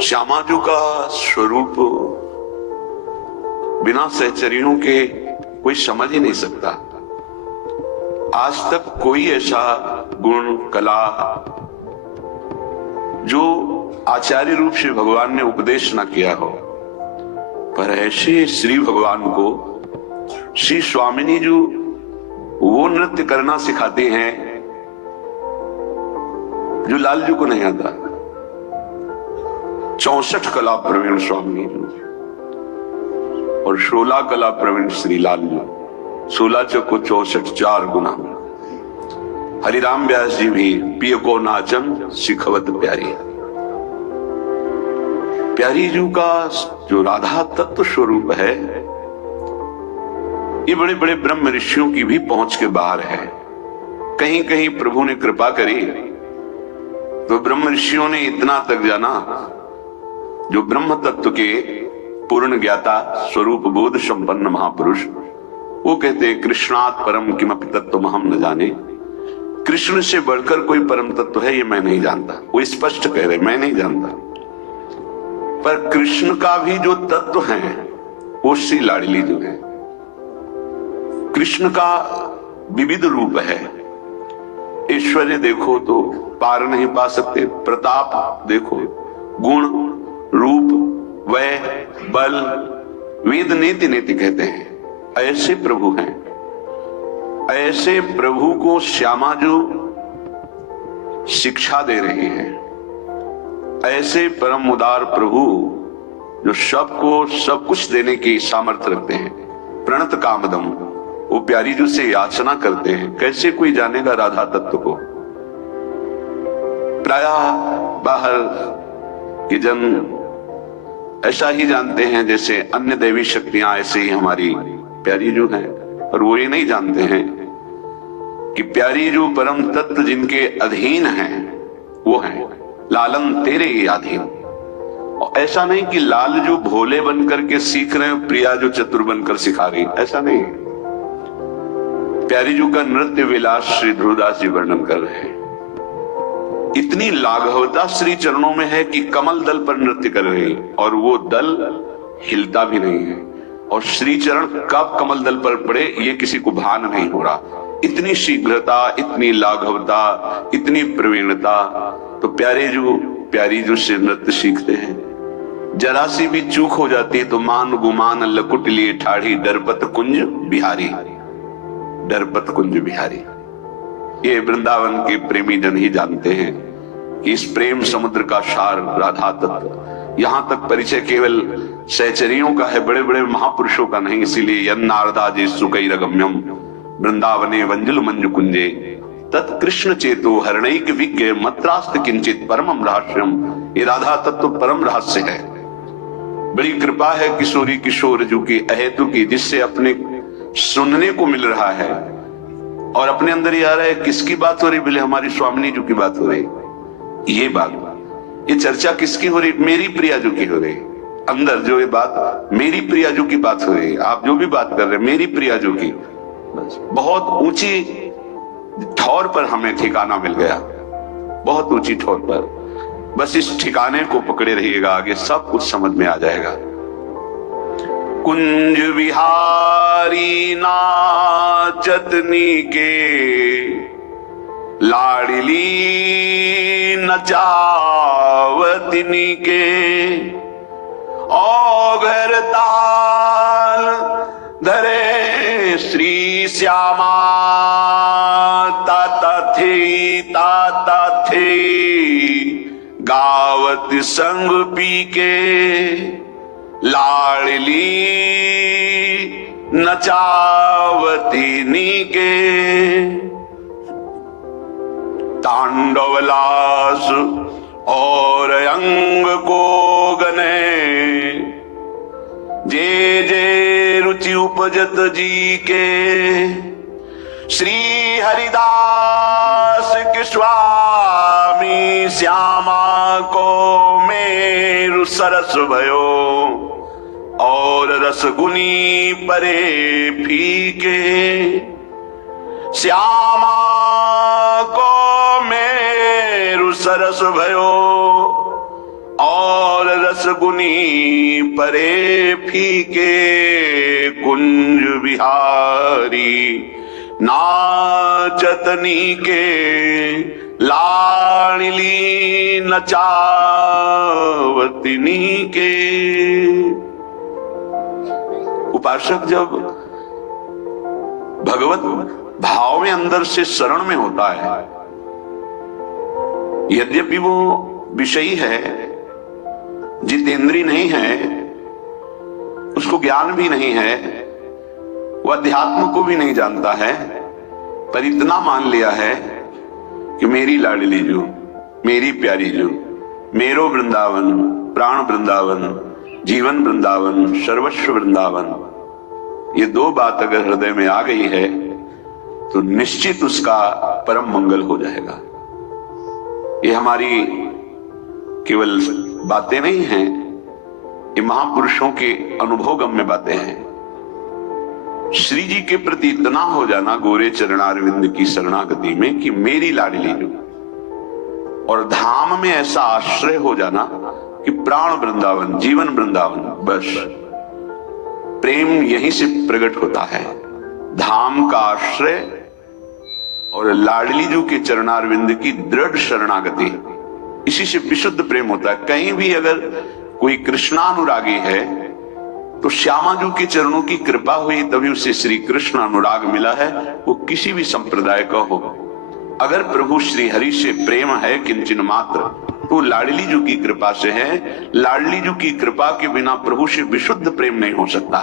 श्यामाजू का स्वरूप बिना सहचरियों के कोई समझ ही नहीं सकता। आज तक कोई ऐसा गुण कला जो आचार्य रूप से भगवान ने उपदेश न किया हो, पर ऐसे श्री भगवान को श्री स्वामिनी जी वो नृत्य करना सिखाते हैं जो लालजू को नहीं आता। 64 कला प्रवीण स्वामी जी और 16 कला प्रवीण श्री लालजू। 16 चौको 64 4 गुना। हरिराम व्यास जी भी पिय को नाचन सिखवत प्यारी। प्यारी जी का जो राधा तत्व स्वरूप है, ये बड़े बड़े ब्रह्म ऋषियों की भी पहुंच के बाहर है। कहीं कहीं प्रभु ने कृपा करी तो ब्रह्म ऋषियों ने इतना तक जाना, जो ब्रह्म तत्व के पूर्ण ज्ञाता स्वरूप बोध संपन्न महापुरुष, वो कहते कृष्णात् परम किमपि तत्व हम न जाने। कृष्ण से बढ़कर कोई परम तत्व है ये मैं नहीं जानता। वो स्पष्ट कह रहे मैं नहीं जानता। पर कृष्ण का भी जो तत्व है वो श्री लाडली जो है। कृष्ण का विविध रूप है। ऐश्वर्य देखो तो पार नहीं पा सकते, प्रताप देखो, गुण रूप वय बल वेद नेति नेति कहते हैं। ऐसे प्रभु हैं। ऐसे प्रभु को श्यामा जो शिक्षा दे रहे हैं, ऐसे परम उदार प्रभु जो सबको सब कुछ देने की सामर्थ्य रखते हैं, प्रणत कामदम, वो प्यारी जी से याचना करते हैं। कैसे कोई जानेगा राधा तत्व को? प्रायः बाहर के जन ऐसा ही जानते हैं जैसे अन्य दैवी शक्तियां ऐसे ही हमारी प्यारी जो है, और वो ये नहीं जानते हैं कि प्यारी जो परम तत्व जिनके अधीन हैं वो हैं लालन तेरे ही अधीन। और ऐसा नहीं कि लाल जो भोले बनकर के सीख रहे हैं, प्रिया जो चतुर बनकर सिखा रही, ऐसा नहीं। प्यारी जी का नृत्य विलास श्री ध्रुवदास जी वर्णन कर रहे हैं। इतनी लाघवता श्री चरणों में है कि कमल दल पर नृत्य कर रहे हैं और वो दल हिलता भी नहीं है, और श्री चरण कब कमल दल पर पड़े ये किसी को भान नहीं हो रहा। इतनी शीघ्रता, इतनी लाघवता, इतनी प्रवीणता। तो प्यारी जो से नृत्य सीखते हैं, जरा सी भी चूक हो जाती है तो मान गुमान लकुट लिए ठाढ़ी डरपत कुंज बिहारी, डरपत कुंज बिहारी। ये वृंदावन के प्रेमी जन ही जानते हैं कि इस प्रेम समुद्र का सार राधा तत्व। यहां तक परिचय केवल सहचरियों का है, बड़े बड़े महापुरुषों का नहीं। इसीलिए यन्नारदा जे सुकैरगम्यम वृंदावने वंजुल मंजु कुंजे तत्कृष्ण चेतो हरणैक विज्ञ मत्रास्त किंचित परमम रहस्यम। ये राधा तत्व परम रहस्य है। बड़ी कृपा है किशोरी किशोर जू की अहेतु की, जिससे अपने सुनने को मिल रहा है और अपने अंदर ही आ रहा है किसकी बात हो रही, बोले हमारी स्वामिनी जी की बात हो रही। ये बात, ये चर्चा किसकी हो रही? मेरी प्रिया जी की हो रही। अंदर जो ये बात मेरी प्रिया जी की बात हो रही। आप जो भी बात कर रहे हैं मेरी प्रिया जी की, बहुत ऊंची ठौर पर हमें ठिकाना मिल गया, बहुत ऊंची ठौर पर। बस इस ठिकाने को पकड़े रहिएगा, आगे सब कुछ समझ में आ जाएगा। कुंज विहारी नाचतनी के लाडली नचावतनी के औघर ताल धरे श्री श्यामा ताता थे गावत संग पी के लाडली नचावती नीके तांडवलास और अंग को गने जे जे रुचि उपजत जी के श्री हरिदास के स्वामी श्यामा को मेरु सरस भयो और रसगुनी परे फीके श्यामा को मेरु सरस भयो और रसगुनी परे फीके कुंज बिहारी नाचतनी के लाड़ली नचावतनी के। उपासक जब भगवत भाव में अंदर से शरण में होता है, यद्यपि वो विषयी है, जितेंद्री नहीं है, उसको ज्ञान भी नहीं है, वह अध्यात्म को भी नहीं जानता है, पर इतना मान लिया है कि मेरी लाडली जो, मेरी प्यारी जो, मेरो वृंदावन, प्राण वृंदावन, जीवन वृंदावन, सर्वस्व वृंदावन, ये दो बात अगर हृदय में आ गई है तो निश्चित उसका परम मंगल हो जाएगा। ये हमारी केवल बातें नहीं हैं, ये महापुरुषों के अनुभवगम्य बातें हैं। श्री जी के प्रति इतना हो जाना गोरे चरणारविंद की शरणागति में कि मेरी लाडली जो, और धाम में ऐसा आश्रय हो जाना कि प्राण वृंदावन, जीवन वृंदावन, बस प्रेम यहीं से प्रकट होता है। धाम का आश्रय और लाडली जी के चरणारविंद की दृढ़ शरणागति, इसी से विशुद्ध प्रेम होता है। कहीं भी अगर कोई कृष्णानुरागी है तो श्यामा जी के चरणों की कृपा हुई, तभी उसे श्री कृष्ण अनुराग मिला है, वो किसी भी संप्रदाय का हो। अगर प्रभु श्री हरि से प्रेम है किंचन मात्र तो लाडली जी की कृपा से है। लाडली जी की कृपा के बिना प्रभु से विशुद्ध प्रेम नहीं हो सकता।